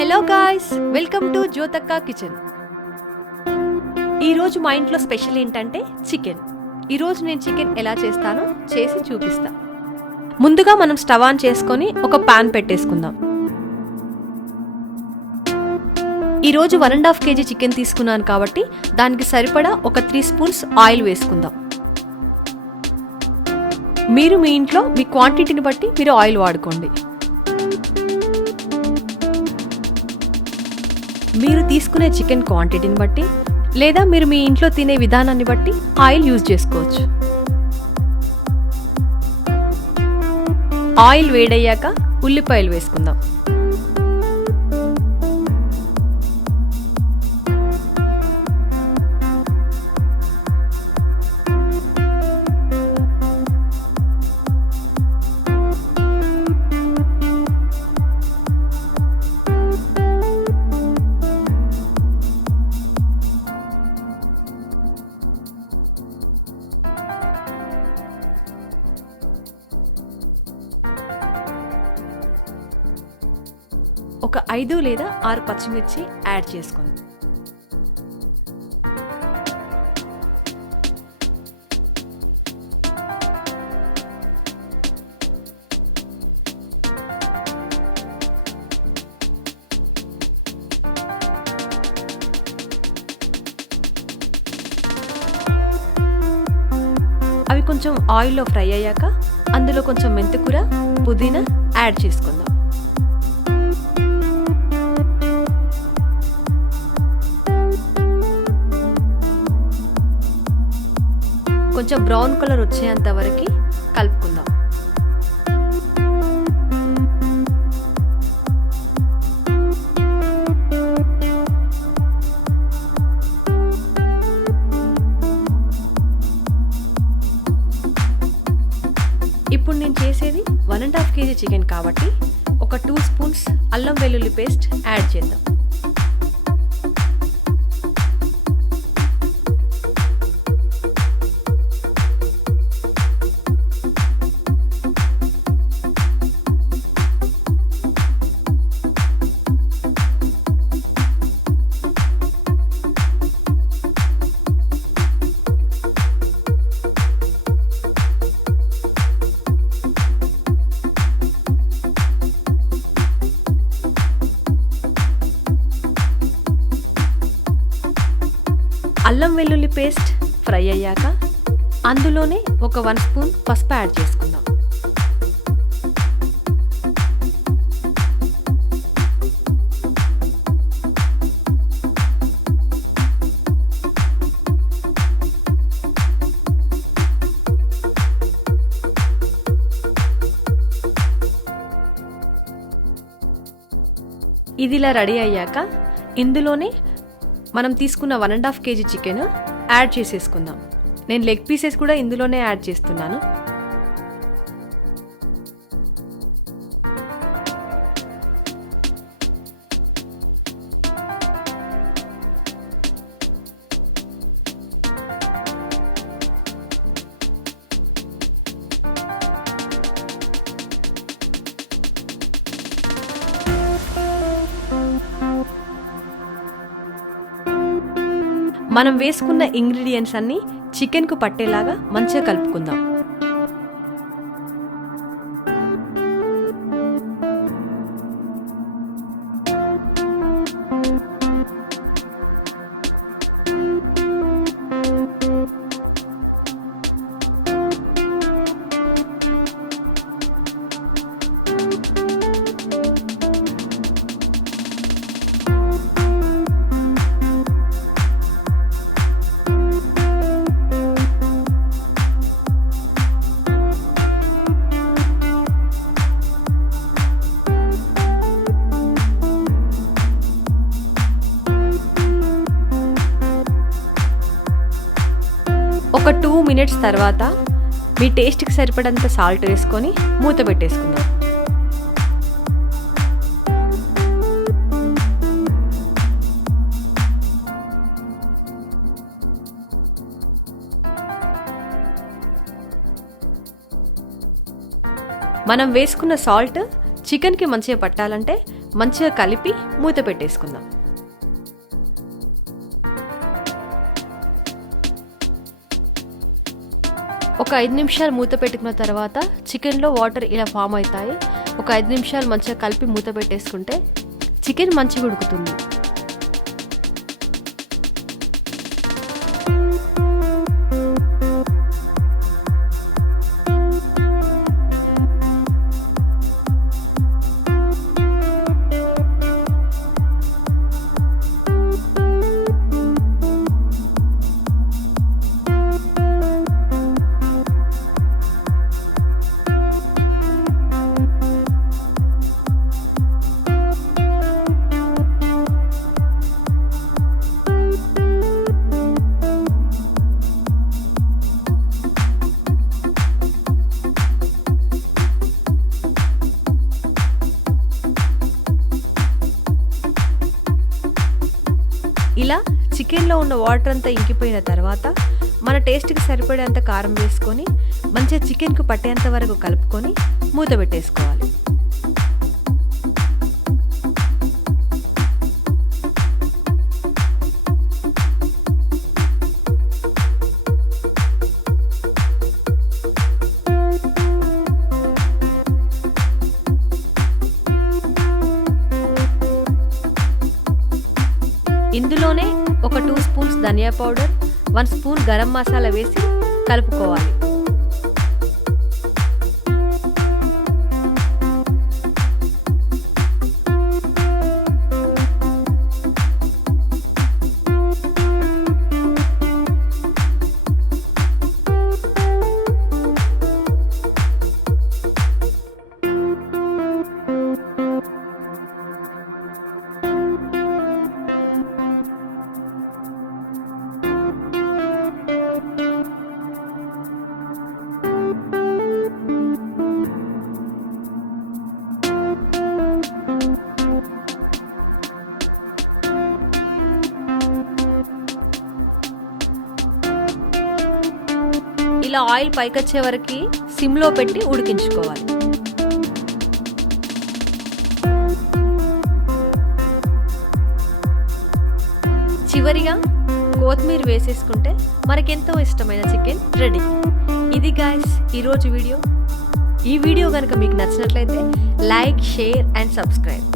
Hello guys, welcome to జ్యోతక్క kitchen. ఈరోజు మా ఇంట్లో స్పెషల్ ఏంటంటే చికెన్. ఈరోజు నేను చికెన్ ఎలా చేస్తానో చేసి చూపిస్తా. ముందుగా మనం స్టవ్ ఆన్ చేసుకొని ఒక పాన్ పెట్టేసుకుందాం. ఈరోజు 1.5 kg చికెన్ తీసుకున్నాను కాబట్టి దానికి సరిపడా ఒక 3 స్పూన్స్ ఆయిల్ వేసుకుందాం. మీరు మీ ఇంట్లో మీ క్వాంటిటీని బట్టి మీరు ఆయిల్ వాడుకోండి. మీరు తీసుకునే చికెన్ క్వాంటిటీని బట్టి లేదా మీరు మీ ఇంట్లో తినే విధానాన్ని బట్టి ఆయిల్ యూజ్ చేసుకోవచ్చు. ఆయిల్ వేడయ్యాక ఉల్లిపాయలు వేసుకుందాం. ఒక 5 లేదా 6 పచ్చిమిర్చి యాడ్ చేసుకోండి. అవి కొంచెం ఆయిల్లో ఫ్రై అయ్యాక అందులో కొంచెం మెంతికూర, పుదీనా యాడ్ చేసుకుందాం. కొంచెం బ్రౌన్ కలర్ వచ్చేంత వరకు కలుపుకుందాం. ఇప్పుడు నేను చేసేది 1.5 kg చికెన్ కాబట్టి ఒక 2 స్పూన్స్ అల్లం వెల్లుల్లి పేస్ట్ యాడ్ చేద్దాం. అల్లం వెల్లుల్లి పేస్ట్ ఫ్రై అయ్యాక అందులోనే ఒక 1 స్పూన్ పసుపు యాడ్ చేసుకుందాం. ఇది ఇలా రెడీ అయ్యాక ఇందులోనే మనం తీసుకున్న 1.5 kg చికెన్ యాడ్ చేసేసుకుందాం. నేను లెగ్ పీసెస్ కూడా ఇందులోనే యాడ్ చేస్తున్నాను. మనం వేసుకున్న ఇంగ్రీడియంట్స్ అన్ని చికెన్కు పట్టేలాగా మంచిగా కలుపుకుందాం. ఒక 2 మినిట్స్ తర్వాత మీ టేస్ట్కి సరిపడంత సాల్ట్ వేసుకొని మూత పెట్టేసుకుందాం. మనం వేసుకున్న సాల్ట్ చికెన్కి మంచిగా పట్టాలంటే మంచిగా కలిపి మూత పెట్టేసుకుందాం. ఒక 5 నిమిషాలు మూత పెట్టుకున్న తర్వాత చికెన్లో వాటర్ ఇలా ఫామ్ అవుతాయి. ఒక 5 నిమిషాలు మంచిగా కలిపి మూత పెట్టేసుకుంటే చికెన్ మంచిగా ఉడుకుతుంది. ఇలా చికెన్లో ఉన్న వాటర్ అంతా ఇంకిపోయిన తర్వాత మన టేస్ట్కి సరిపడేంత కారం వేసుకొని మంచిగా చికెన్కు పట్టేంత వరకు కలుపుకొని మూత పెట్టేసుకోవాలి. ఇందులోనే ఒక 2 స్పూన్స్ ధనియా పౌడర్, 1 స్పూన్ గరం మసాలా వేసి కలుపుకోవాలి. ఇలా ఆయిల్ పైకొచ్చే వరకు సిమ్లో పెట్టి ఉడికించుకోవాలి. చివరిగా కొత్తిమీర వేసేసుకుంటే మనకెంతో ఇష్టమైన చికెన్ రెడీ. ఇది గైస్ ఈరోజు వీడియో. ఈ వీడియో కనుక మీకు నచ్చినట్లయితే లైక్, షేర్ అండ్ సబ్స్క్రైబ్.